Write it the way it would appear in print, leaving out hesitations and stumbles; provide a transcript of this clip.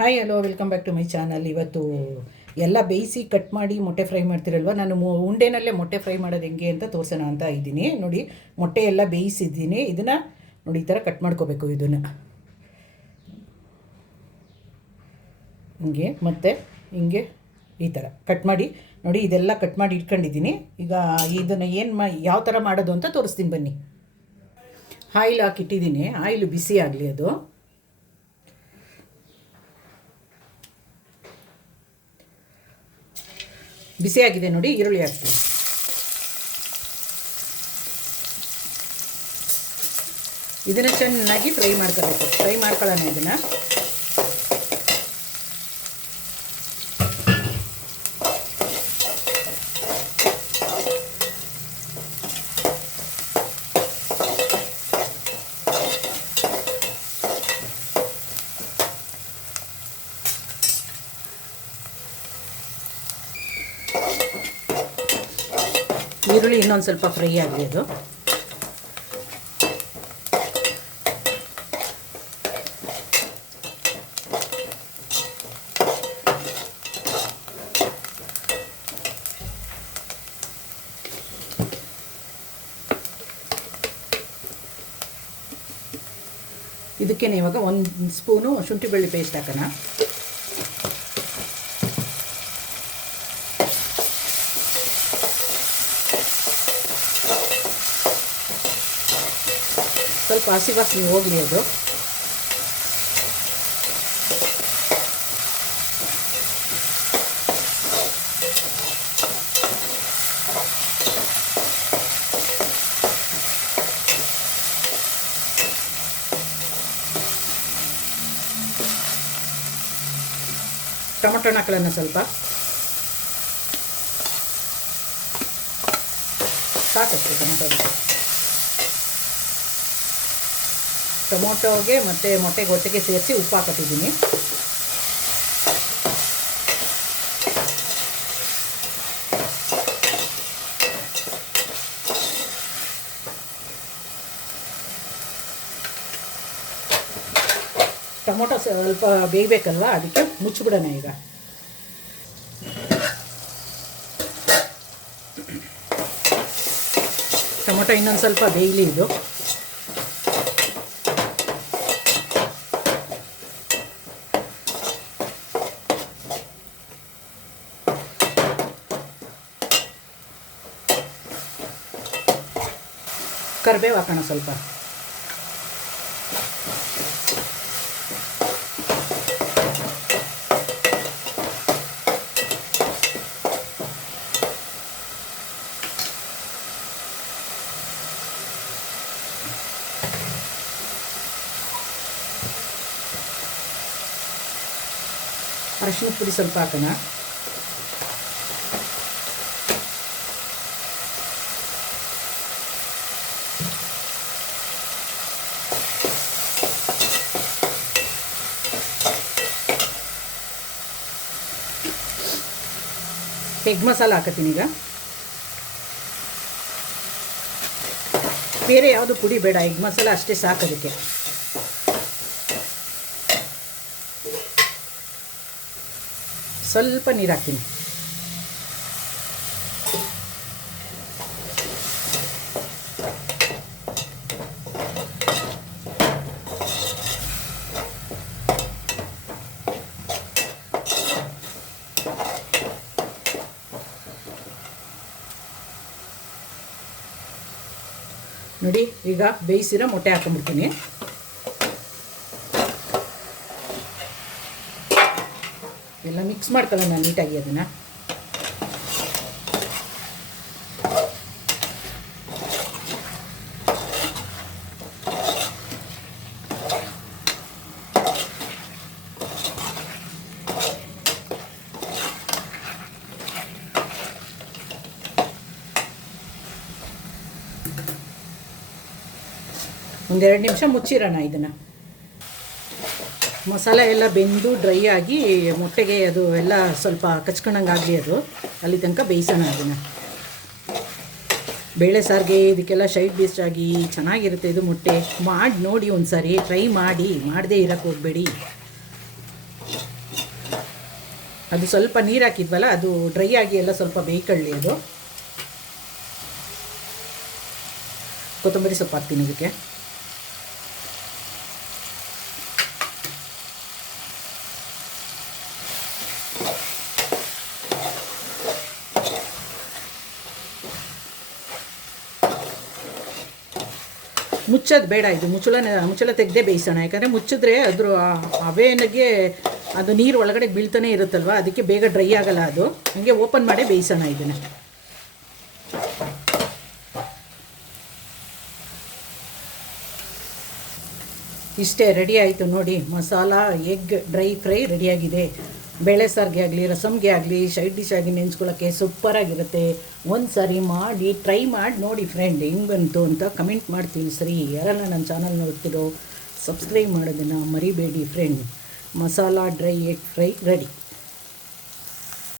Hi hello welcome back to my channel. ಇವತ್ತು ಎಲ್ಲ ಬೇಯಿಸಿ ಕಟ್ ಮಾಡಿ ಮೊಟ್ಟೆ ಫ್ರೈ ಮಾಡ್ತಿರಲ್ವ, ನಾನು ಉಂಡೆನಲ್ಲೇ ಮೊಟ್ಟೆ ಫ್ರೈ ಮಾಡೋದು ಹೆಂಗೆ ಅಂತ ತೋರಿಸೋಣ ಅಂತ ಇದ್ದೀನಿ. ನೋಡಿ, ಮೊಟ್ಟೆ ಎಲ್ಲ ಬೇಯಿಸಿದ್ದೀನಿ. ಇದನ್ನು ನೋಡಿ, ಈ ಥರ ಕಟ್ ಮಾಡ್ಕೋಬೇಕು. ಇದನ್ನು ಹಿಂಗೆ ಮತ್ತು ಹಿಂಗೆ ಈ ಥರ ಕಟ್ ಮಾಡಿ ನೋಡಿ. ಇದೆಲ್ಲ ಕಟ್ ಮಾಡಿ ಇಟ್ಕೊಂಡಿದ್ದೀನಿ. ಈಗ ಇದನ್ನು ಯಾವ ಥರ ಮಾಡೋದು ಅಂತ ತೋರಿಸ್ತೀನಿ ಬನ್ನಿ. ಆಯಿಲ್ ಹಾಕಿಟ್ಟಿದ್ದೀನಿ. ಆಯಿಲ್ ಬಿಸಿ ಆಗಲಿ. ಅದು ಬಿಸಿಯಾಗಿದೆ ನೋಡಿ. ಈರುಳ್ಳಿ ಹಾಕ್ತೀನಿ. ಇದನ್ನು ಚೆನ್ನಾಗಿ ಫ್ರೈ ಮಾಡ್ಕೋಬೇಕು. ಫ್ರೈ ಮಾಡ್ಕೊಳ್ಳೋಣ ಇದನ್ನು. ಈರುಳ್ಳಿ ಇನ್ನೊಂದು ಸ್ವಲ್ಪ ಫ್ರೈ ಆಗಲಿ. ಅದು ಇದಕ್ಕೆ ಇವಾಗ 1 ಸ್ಪೂನು ಶುಂಠಿ ಬೆಳ್ಳುಳ್ಳಿ ಪೇಸ್ಟ್ ಹಾಕೋಣ. ಸ್ವಲ್ಪ ಹಸಿ ವಾಸನೆ ಹೋಗಲಿ. ಅದು ಟೊಮೊಟೊ ಹಾಕೊಳ್ಳೋಣ. ಸ್ವಲ್ಪ ಸಾಕಷ್ಟು ಟೊಮೊಟೊಗೆ ಮತ್ತು ಮೊಟ್ಟೆಗೆ ಒಟ್ಟಿಗೆ ಸೇರಿಸಿ ಉಪ್ಪು ಹಾಕಿದ್ದೀನಿ. ಟೊಮೊಟೊ ಸ್ವಲ್ಪ ಬೇಯಬೇಕಲ್ವ, ಅದಕ್ಕೆ ಮುಚ್ಚಿಬಿಡೋಣ. ಈಗ ಟೊಮೊಟೊ ಇನ್ನೊಂದು ಸ್ವಲ್ಪ ಬೇಯಲಿ. ಇದು ಕರಿಬೇವು ಹಾಕೋಣ ಸ್ವಲ್ಪ. ಅರಿಶಿನ ಪುಡಿ ಸ್ವಲ್ಪ ಹಾಕೋಣ. ಎಗ್ ಮಸಾಲ ಹಾಕತ್ತೀನಿ. ಈಗ ಬೇರೆ ಯಾವುದು ಪುಡಿ ಬೇಡ, ಎಗ್ ಮಸಾಲ ಅಷ್ಟೇ ಸಾಕೋದಕ್ಕೆ. ಸ್ವಲ್ಪ ನೀರು ಹಾಕ್ತೀನಿ. ನೋಡಿ, ಈಗ ಬೇಯಿಸಿರೋ ಮೊಟ್ಟೆ ಹಾಕೊಂಡ್ಬಿಡ್ತೀನಿ. ಎಲ್ಲ ಮಿಕ್ಸ್ ಮಾಡ್ಕೊಳ್ಳೋಣ ನೀಟಾಗಿ. ಅದನ್ನು ಒಂದೆರಡು ನಿಮಿಷ ಮುಚ್ಚಿರೋಣ. ಇದನ್ನು ಮಸಾಲೆ ಎಲ್ಲ ಬೆಂದು ಡ್ರೈ ಆಗಿ ಮೊಟ್ಟೆಗೆ ಅದು ಎಲ್ಲ ಸ್ವಲ್ಪ ಕಚ್ಕೊಂಡಂಗೆ ಆಗಲಿ. ಅದು ಅಲ್ಲಿ ತನಕ ಬೇಯಿಸೋಣ. ಅದನ್ನು ಬೇಳೆ ಸಾರಿಗೆ ಇದಕ್ಕೆಲ್ಲ ಸೈಡ್ ಡಿಶ್ ಆಗಿ ಚೆನ್ನಾಗಿರುತ್ತೆ. ಇದು ಮೊಟ್ಟೆ ಮಾಡಿ ನೋಡಿ, ಒಂದು ಸಾರಿ ಟ್ರೈ ಮಾಡಿ, ಮಾಡದೇ ಇರೋಕ್ಕೆ ಹೋಗಬೇಡಿ. ಅದು ಸ್ವಲ್ಪ ನೀರು ಹಾಕಿದ್ವಲ್ಲ, ಅದು ಡ್ರೈ ಆಗಿ ಎಲ್ಲ ಸ್ವಲ್ಪ ಬೇಯ್ಕೊಳ್ಳಿ. ಅದು ಕೊತ್ತಂಬರಿ ಸೊಪ್ಪು ಹಾಕ್ತೀನಿ ಇದಕ್ಕೆ. ಮುಚ್ಚೋದು ಬೇಡ, ಇದು ಮುಚ್ಚಳ ತೆಗೆದೇ ಬೇಯಿಸೋಣ. ಯಾಕಂದರೆ ಮುಚ್ಚಿದ್ರೆ ಅದ್ರ ಹವೆನಿಗೆ ಅದು ನೀರು ಒಳಗಡೆ ಬೀಳ್ತಾನೆ ಇರುತ್ತಲ್ವ, ಅದಕ್ಕೆ ಬೇಗ ಡ್ರೈ ಆಗಲ್ಲ. ಅದು ಹಂಗೆ ಓಪನ್ ಮಾಡೇ ಬೇಯಿಸೋಣ ಇದನ್ನು. ಇಷ್ಟೇ ರೆಡಿ ಆಯಿತು ನೋಡಿ, ಮಸಾಲ ಎಗ್ ಡ್ರೈ ಫ್ರೈ ರೆಡಿಯಾಗಿದೆ. ಬೇಳೆ ಸಾರಿಗೆ ಆಗಲಿ, ರಸಮ್ಗೆ ಆಗಲಿ, ಸೈಡ್ ಡಿಶ್ ಆಗಿ ನೆನೆಸ್ಕೊಳ್ಳೋಕ್ಕೆ ಸೂಪರಾಗಿರುತ್ತೆ. ಒಂದು ಸಾರಿ ಮಾಡಿ ಟ್ರೈ ಮಾಡಿ ನೋಡಿ ಫ್ರೆಂಡ್, ಹೆಂಗೆ ಬಂತು ಅಂತ ಕಮೆಂಟ್ ಮಾಡಿ ತಿಳಿಸ್ರಿ. ಯಾರೆಲ್ಲ ನನ್ನ ಚಾನಲ್ ನೋಡ್ತಿರೋ ಸಬ್ಸ್ಕ್ರೈಬ್ ಮಾಡೋದನ್ನು ಮರಿಬೇಡಿ friend. Masala dry egg fry ready.